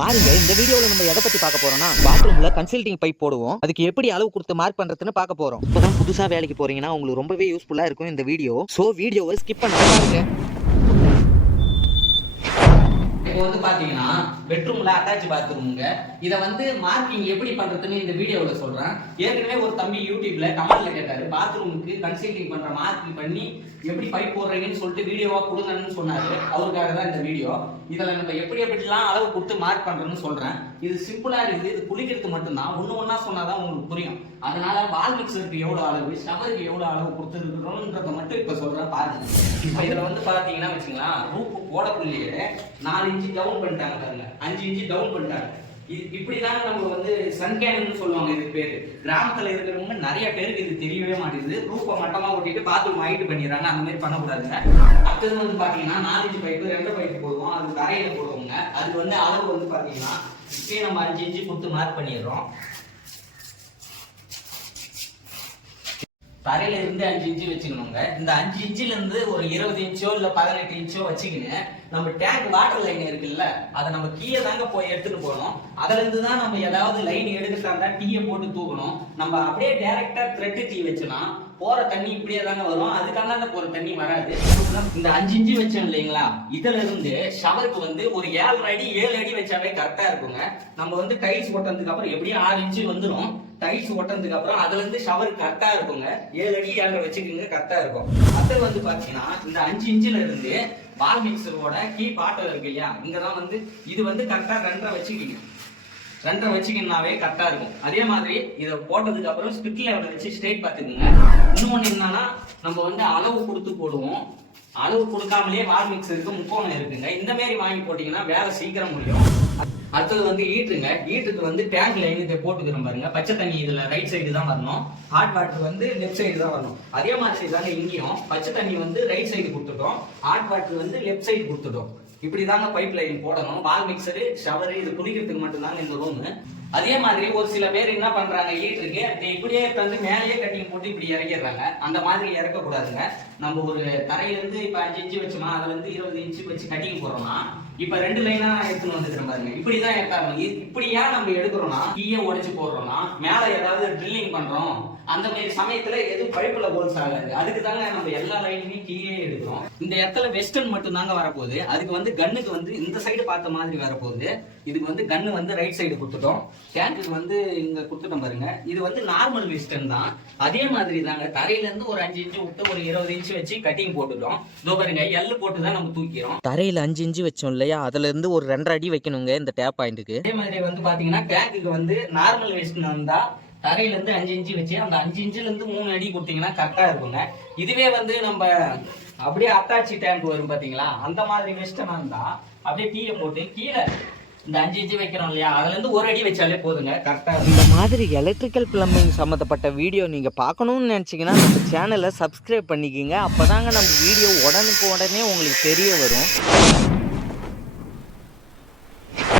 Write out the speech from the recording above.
பாருங்க இந்த வீடியோல நம்ம எதை பத்தி பார்க்க போறோம்னா பாத்ரூம்ல கன்சல்டிங் பைப் போடுவோம். அதுக்கு எப்படி அளவு கொடுத்து மார்க் பண்றதுன்னு பார்க்க போறோம். இப்பதான் புதுசா வேலைக்கு போறீங்கன்னா உங்களுக்கு ரொம்பவே யூஸ்ஃபுல்லா இருக்கும் இந்த வீடியோ. சோ வீடியோவை ஸ்கிப் பண்ண பாருங்க. இப்போ வந்து பாத்தீங்கன்னா பெட்ரூம்ல அட்டாச் பாத்ரூம்ங்க இத வந்து மார்க்கிங் எப்படி பண்றதுன்னு இந்த வீடியோல சொல்றேன். ஏற்கனவே ஒரு தம்பி யூடியூப்ல கமெண்ட்ல கேட்டாரு பாத்ரூமுக்கு கன்சல்டிங் பண்ற மார்க் பண்ணி எப்படி பைப் போடுறீங்கன்னு சொல்லிட்டு வீடியோவா கொடுங்கன்னு சொன்னாரு. அவருக்காக தான் இந்த வீடியோ இதுல நம்ம எப்படி எப்படிலாம் அளவு கொடுத்து மார்க் பண்றோம்னு சொல்றேன். இது சிம்பிளா இருக்குது இது குளிக்கிறது மட்டும்தான். ஒண்ணு ஒண்ணா சொன்னாதான் உங்களுக்கு புரியும். அதனால வால் மிக்சருக்கு எவ்வளவு அளவு ஷவருக்கு எவ்வளவு அளவு கொடுத்துருக்கிறோம்ன்றத மட்டும் இப்ப சொல்றேன் பாருங்க. இப்ப இதுல வந்து பாத்தீங்கன்னா வச்சுங்களா ரூப் போடக்குள்ளேயே நாலு இன்ச்சு டவுன் பண்ணிட்டாங்க பாருங்க. அஞ்சு இன்ச்சு டவுன் பண்ணிட்டாங்க. இது இப்படிதாங்க நம்ம வந்து சன்கேன்னு சொல்லுவாங்க இது பேரு. கிராமத்துல இருக்கிறவங்க நிறைய பேருக்கு இது தெரியவே மாட்டேங்குது. ரூப்பை மட்டமா ஓட்டிட்டு பாத்ரூம் ஹைட் பண்ணிடுறாங்க. அந்த மாதிரி பண்ணக்கூடாதுங்க அடுத்தது வந்து பாத்தீங்கன்னா நாலஞ்சு பைப்பு ரெண்டு பைப்பு போடுவோம். அது தரையில போடுவோங்க. அதுக்கு வந்து அளவு வந்து பாத்தீங்கன்னா இப்பயே நம்ம அஞ்சு இன்ச்சு கொடுத்து மார்க் பண்ணிடுறோம். தரையில இருந்து அஞ்சு இன்ச்சு வச்சுக்கணுங்க. இந்த அஞ்சு இன்ச்சுல இருந்து ஒரு இருபது இன்ச்சோ இல்ல பதினெட்டு இன்ச்சோ வச்சுக்கின்னு நம்ம டேங்க் வாட்டர் லைன் இருக்குல்ல அதை நம்ம கீழே தாங்க போய் எடுத்துட்டு போகணும் அதுல இருந்து தான் நம்ம ஏதாவது லைன் எடுக்கிறதா இருந்தா டீயை போட்டு தூக்கணும். நம்ம அப்படியே டைரக்டா த்ரெட்டு டீ வச்சோம்னா போற தண்ணி இப்படியே தாங்க வரும். அதுக்காக போற தண்ணி வராது. இந்த அஞ்சு இன்ச்சு வச்சோம் இல்லைங்களா? இதுல இருந்து ஷவருக்கு வந்து ஒரு ஏழு அடி ஏழு அடி வச்சாவே கரெக்டா இருக்குங்க. நம்ம வந்து டைல்ஸ் ஒட்டினதுக்கு அப்புறம் எப்படியும் ஆறு இன்ச்சு வந்துடும் டைல்ஸ் ஒட்டினதுக்கு அப்புறம் அதுல இருந்து ஷவர் கரெக்டா இருக்குங்க. ஏழு அடி ஏழரை வச்சுக்கோங்க கரெக்டா இருக்கும். அது வந்து பாத்தீங்கன்னா இந்த அஞ்சு இன்ச்சுல இருந்து பால் மிக்சரோட கீ பாட்டம் இருக்கு இல்லையா? இங்கதான் வந்து இது வந்து கரெக்டா ரெண்டரை வச்சுக்கிங்க. ரெண்டரை வச்சுக்கினாவே கரெக்டாக இருக்கும். அதே மாதிரி இதை போட்டதுக்கு அப்புறம் ஸ்பிட் லெவலில் வச்சு ஸ்ட்ரைட் பார்த்துக்குங்க. இன்னொன்று என்னன்னா நம்ம வந்து அளவு கொடுத்து போடுவோம். அளவு கொடுக்காமலே வார் மிக்ஸ் இருக்கு முக்கோணம் இருக்குங்க. இந்த மாதிரி வாங்கி போட்டிங்கன்னா வேலை சீக்கிரம் முடியும். அடுத்தது வந்து ஈட்டுங்க ஈட்டுக்கு வந்து டேங்க் லைன் இதை போட்டுக்கிறோம் பாருங்க. பச்சை தண்ணி இதில் ரைட் சைடு தான் வரணும். ஹாட் வாட்டர் வந்து லெஃப்ட் சைடு தான் வரணும். அதே மாதிரி தாங்க இங்கேயும் பச்சை தண்ணி வந்து ரைட் சைடு கொடுத்துட்டோம். ஹாட் வாட்டர் வந்து லெஃப்ட் சைடு கொடுத்துட்டோம். இப்படி தாங்க பைப் லைன் போடணும். வால் மிக்சரு ஷவரு இது குளிக்கிறதுக்கு மட்டும்தாங்க இந்த ரூமு அதே மாதிரி ஒரு சில பேர் என்ன பண்றாங்க ஈட்டுருக்கு இப்படியே வந்து மேலேயே கட்டிங் போட்டு இப்படி இறக்கிடுறாங்க. அந்த மாதிரி இறக்க கூடாதுங்க நம்ம ஒரு தரையிலேருந்து இப்போ இப்ப அஞ்சு இன்ச்சு வச்சோமா அதுல இருந்து இருபது இன்ச்சு வச்சு கட்டிங் போறோம்னா இப்ப ரெண்டு லைனா எடுத்துன்னு வந்துக்கிற பாருங்க. இப்படிதான் எடுத்தாங்க இப்படி ஏன் நம்ம எடுக்கிறோம்னா கீழே உடைச்சு போடுறோம்னா மேல ஏதாவது ட்ரில்லிங் பண்றோம். அந்த மாதிரி சமயத்துல எதுவும் பைப்புல ஹோல்ஸ் ஆகாது. அதுக்கு தாங்க நம்ம எல்லா லைனுமே கீழே எடுக்கிறோம். இந்த இடத்துல வெஸ்டர்ன் மட்டும் தாங்க வரப்போகுது. அதுக்கு வந்து கன்னுக்கு வந்து இந்த சைடு பார்த்த மாதிரி வரப்போகுது. இதுக்கு வந்து கண்ணு வந்து ரைட் சைடு கொடுத்துட்டோம். டேங்க்குக்கு வந்து இங்க கொடுத்துட்டோம் பாருங்க. இது வந்து நார்மல் வெஸ்டர்ன் தான். அதே மாதிரி தாங்க தரையில இருந்து ஒரு அஞ்சு இன்ச்சு விட்டு ஒரு இருபது இன்ச்சு வச்சு கட்டிங் போட்டுட்டோம். இதோ பாருங்க எள்ளு போட்டு தான் நம்ம தூக்கிறோம். தரையில அஞ்சு இன்ச்சு வச்சோம் இல்லையா? அதுல இருந்து ஒரு ரெண்டரை அடி வைக்கணுங்க இந்த டேப் பாயிண்ட்டுக்கு அதே மாதிரி வந்து பாத்தீங்கன்னா டேங்குக்கு வந்து நார்மல் வெஸ்ட் வந்தா தரையில இருந்து அஞ்சு இன்ச்சு வச்சு அந்த அஞ்சு இன்ச்சுல இருந்து மூணு அடி கொடுத்தீங்கன்னா கரெக்டா இருக்குங்க. இதுவே வந்து நம்ம அப்படியே அத்தாச்சி டேங்க் வரும் பாத்தீங்களா? அந்த மாதிரி வெஸ்டர்னா இருந்தா அப்படியே டீயை போட்டு கீழே இந்த அஞ்சு இன்ச்சு வைக்கிறோம் இல்லையா? அதுல இருந்து ஒரு அடி வச்சாலே போதுங்க. கரெக்டாக இந்த மாதிரி எலக்ட்ரிக்கல் பிளம்பிங் சம்மந்தப்பட்ட வீடியோ நீங்கள் பார்க்கணும்னு நினச்சிங்கன்னா நம்ம சேனலை சப்ஸ்கிரைப் பண்ணிக்கிங்க. அப்போ தாங்க நம்ம வீடியோ உடனுக்கு உடனே உங்களுக்கு தெரிய வரும்.